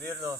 Вірно.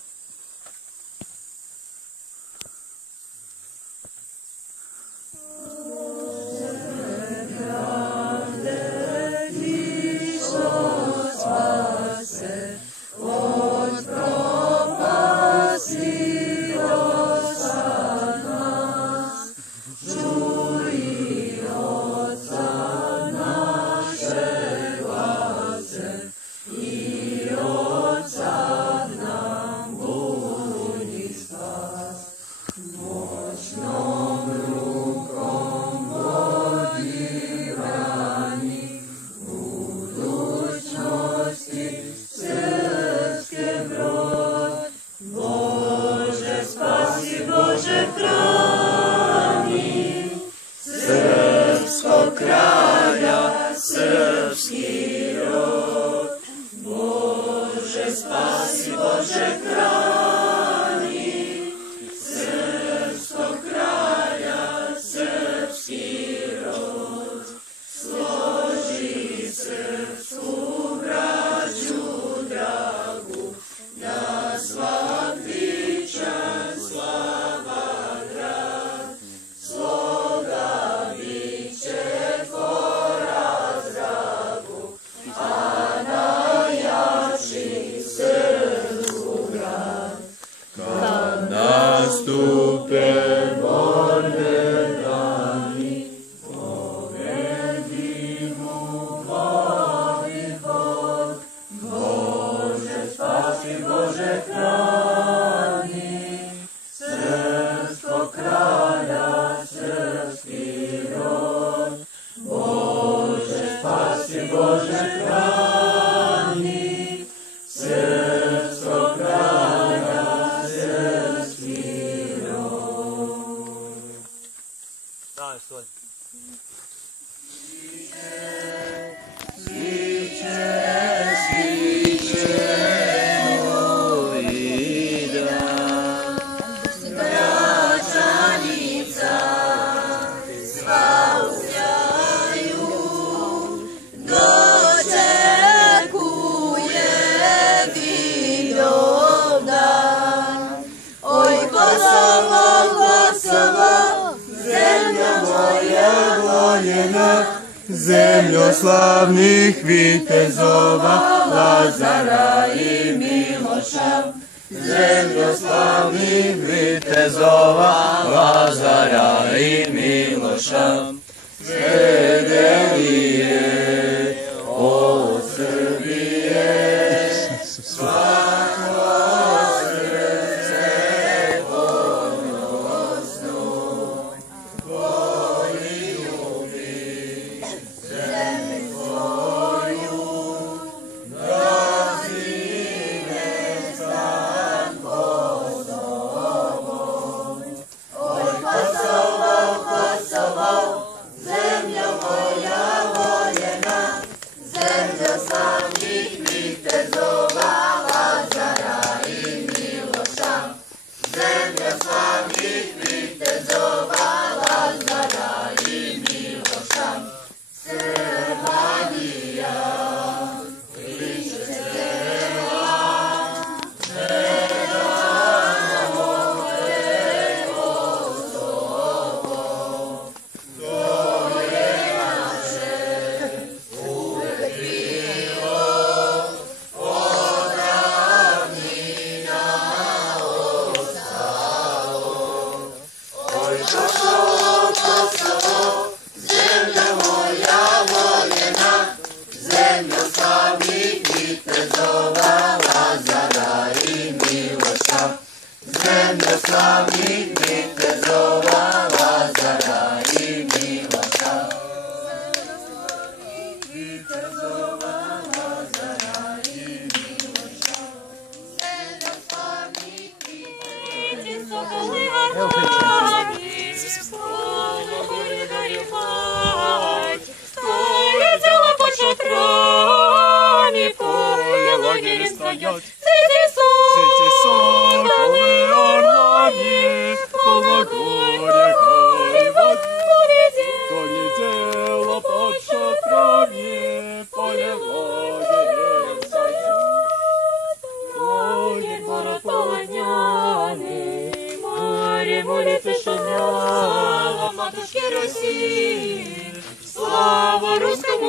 Землю славних вітезова, Лазара і Мілоша. Землю славних вітезова, Лазара і Мілоша. Зеделіє, о Сербіє, слава серце поносно, Твої любі, землю Твою, на зимне стан Косово. Ой, Косово, Косово, земля моя воєна, земля славних вітезова, Лазара і Мілоша. Земля славних вітезова, Лазара і Мілоша. Сербанія, кличе села, Сербана море Косово. То є наше улетіло, от равнина остало. Ой, Косово, Косово, земля моя воєна, земля славних вітезова, Лазара і Мілоша. Земля славних вітезова, Лазара і Мілоша. Вітезова, Лазара і Мілоша. Земля славних вітезова, Соколи гармані, поле горювать, стоять зала по шатрамі, поле лагері стоять. Ці соколи гармані, поле горя горювать, долетіло под шатрамі, поле лагері стоять. Лагерь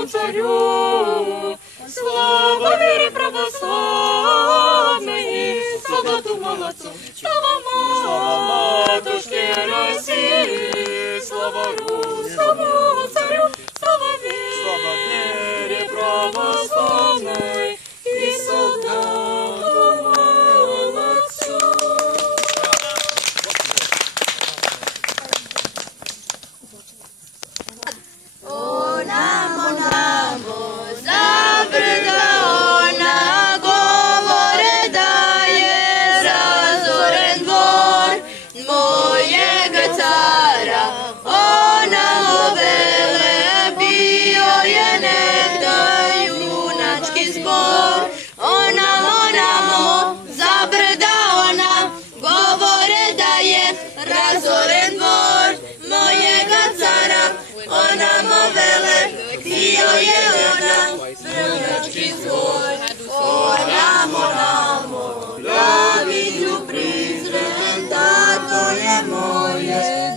царю, слава вере православной, слава Духу молодцу, слава матушке России, слава русскому царю, слава вере православной и солдату молодцу.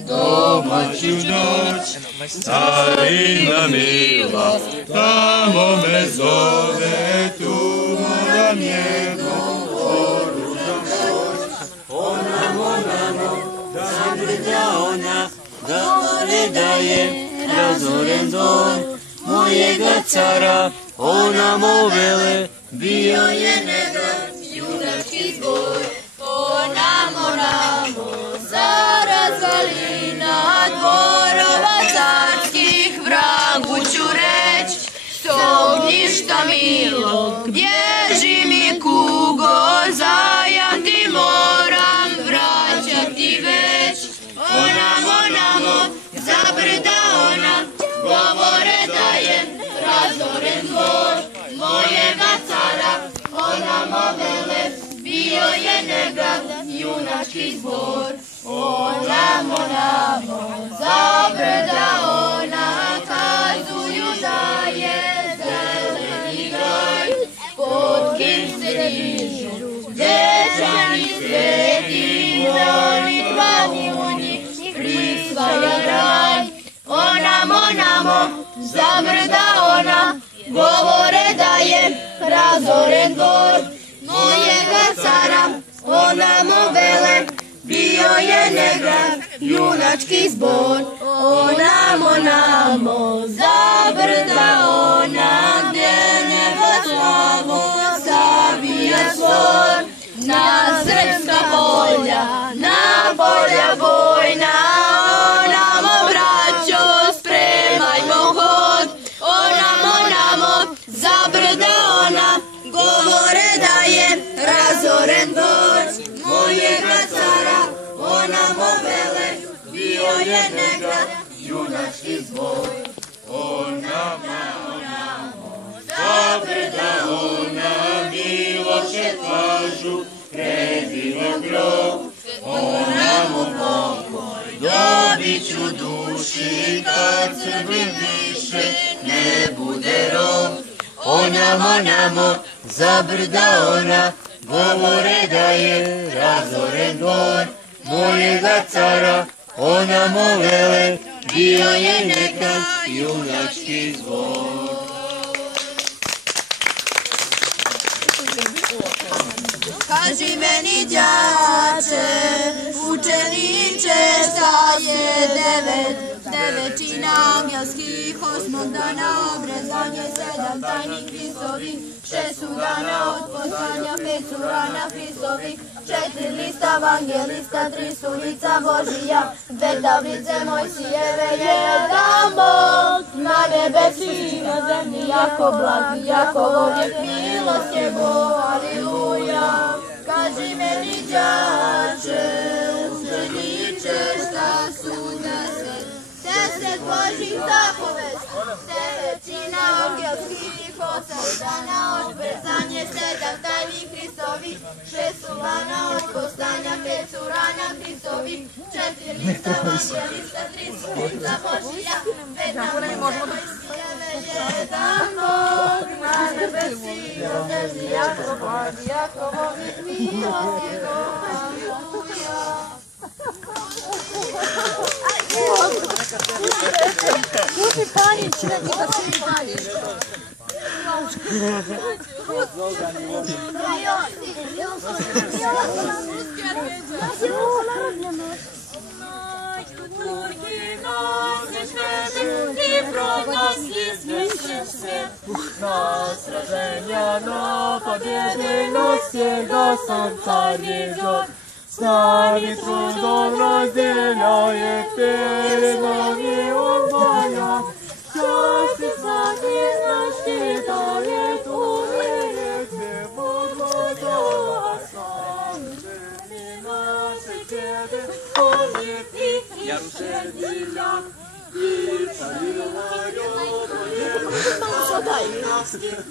Domaću noć, starina mila, tamo me zove, tu moram jednom oružam hoć. Onamo, da zabrda ona, govore da je razoren dvor mojega cara. Onamo vele, bio je negan junački zbor. Onamo, za razvalina dvorova carskih vragu ću reć, s ognjišta milog bježi mi kugo, zajam ti moram vraćati već. Onamo, za brda ona, govore da je razoren dvor mojega cara. Onamo vele, bio je negan junački zbor. Onamo, za brda ona, kazuju da je zeleni graj, pod kim se dižu dječani sveti, molitvani u njih prisvaja raj. Onamo, za brda ona, govore da je razoren dvor mojega cara. Onamo vele, bio je negan junački zbor. Onamo, za brda ona, gdje nebo slavo savija svor. Na srpska polja, na polja bojna, onamo braćo, spremajmo hod. Onamo, za brda ona, govore da je razoren dvor mojega cara. Onamo vele, bio je negan junački zbor. Onamo, za brda ona, Miloše kažu, predivno grob. Onamo pokoj, dobit ću duši, kad Srbin više ne bude rob. Onamo, za brda ona, govore da je razoren dvor mojega cara. Onamo vele, bio je negan junački zbor. Kaži meni đače, učeniče, šta je devetina angelskih, 8 dana obrezanje, 7 tajnih Hristovih, 6 su dana od poslanja, 5 su rana Hristovih, 4 lista evangelista, 3 su lica Božija, 2 tablice Mojsijeve, 1 Bog na nebesi, na zemlji jako blag, jako vovijek milost jego, aliluja. Kaži meni đače, učeniče, šta su 10 Božih zapovesti, 9 angelskih, 8 dana od prezanje, 7 tajnih Hristovih, 6 su lana od postanja, 5 su rana Hristovih, 4 lista evangelista, 3 su lica Božija, 2 tablice Mojsijeve, 1 Bog na nebesi, na zemlji jako blag, jako vovijek milost jego, aliluja. Lupi Panić, ne ti pa svi paniš. Na srażenia, na победы, навсегда солнца ведет. С нами трудом разделяет, перед нами Он маяк. Счастье с нами насчитает, умеет небо глаза. Солнцами наши деды, Он их распределял. И царила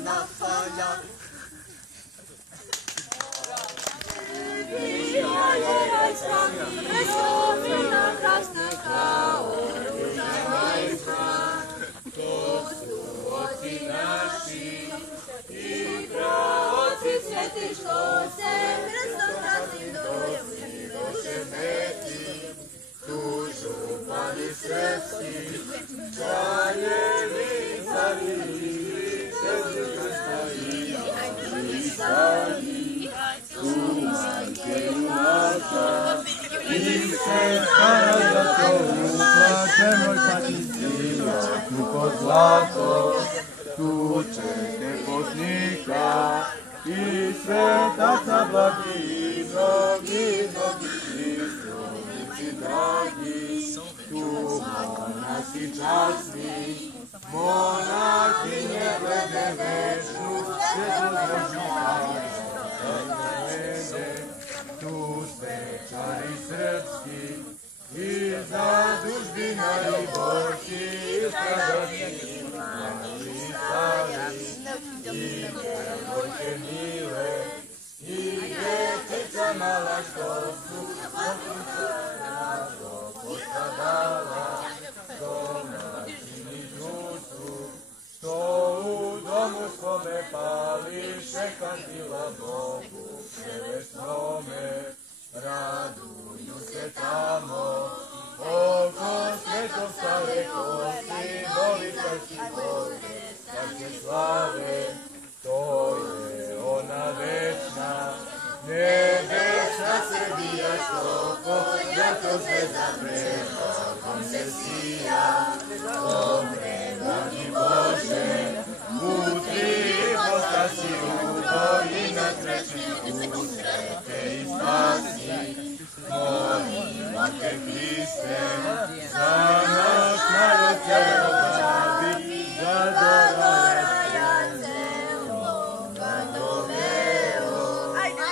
на полях. Zlato, tuče nepoznika i svetaca blagi, mnogi služnici dragi, tu monasi časni, monahinje glede večnu, tu svečari srpski, i zadužbinari borci, i stradani mali stari, i devojke mile, i djeteca mala što su postradala, domaćini društvu, što u domu svome pališe kandila Bogu prelesnome, raduju se tamo, oko svetog stare kosti, voličarski vode, takve slave, to je ona večna, nebesna Srbija što zato zvezda prema se sija, dobre blagi Bože, mutri postasi uboj na srećni usrete i spasi, molimo te Hriste, za naš narod celobavi, da do raja celoga doveo. Ajde,